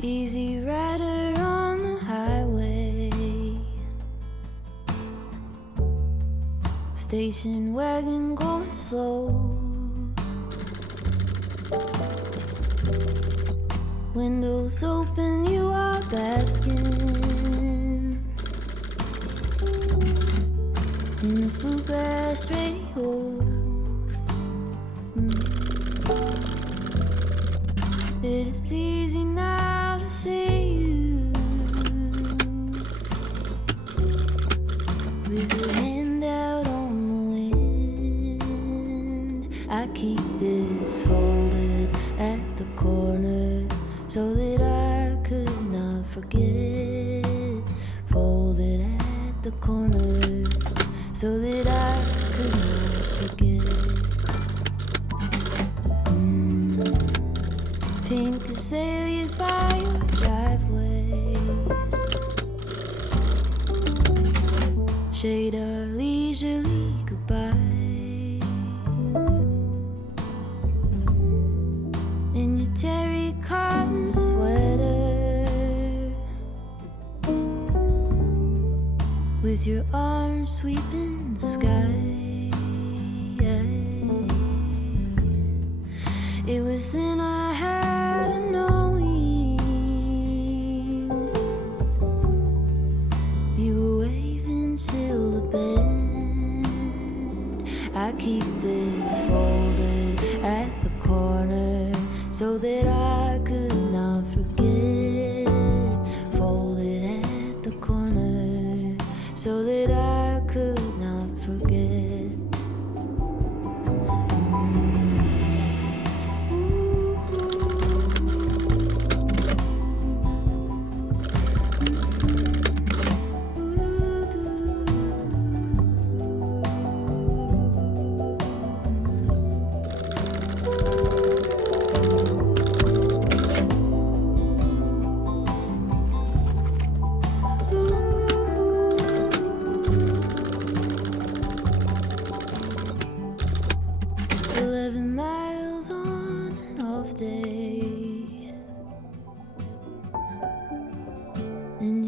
Easy rider on the highway, station wagon going slow, windows open, you are basking in a bluegrass radio. It is easy now to see you with your hand out on the wind. I keep this folded at the corner so that I could not forget. Folded at the corner so that I could not forget. Pink azaleas by your driveway shade our leisurely goodbyes. In your terry cotton sweater, with your arms sweeping the sky. It was then I had a knowing. You were waving till the bend. I keep this folded at the corner so that I could not forget. Folded at the corner so that I could not forget.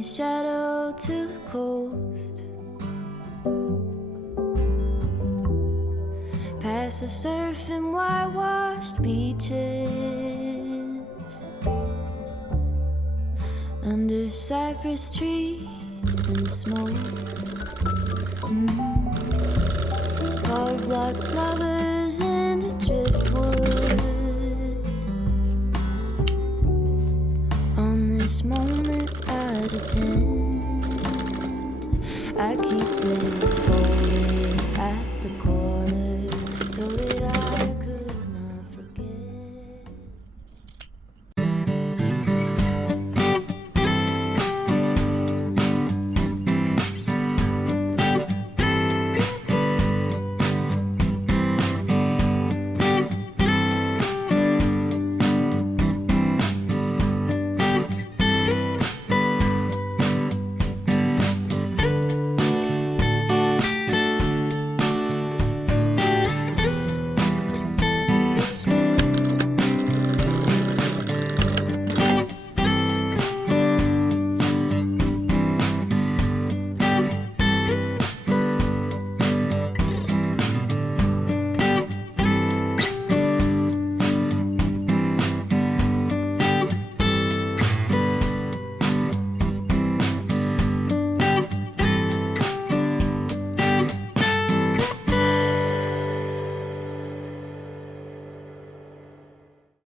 Shadow to the coast, past the surf and whitewashed beaches, under cypress trees and smoke, carved like lovers into driftwood. On this moment I depend. I keep this for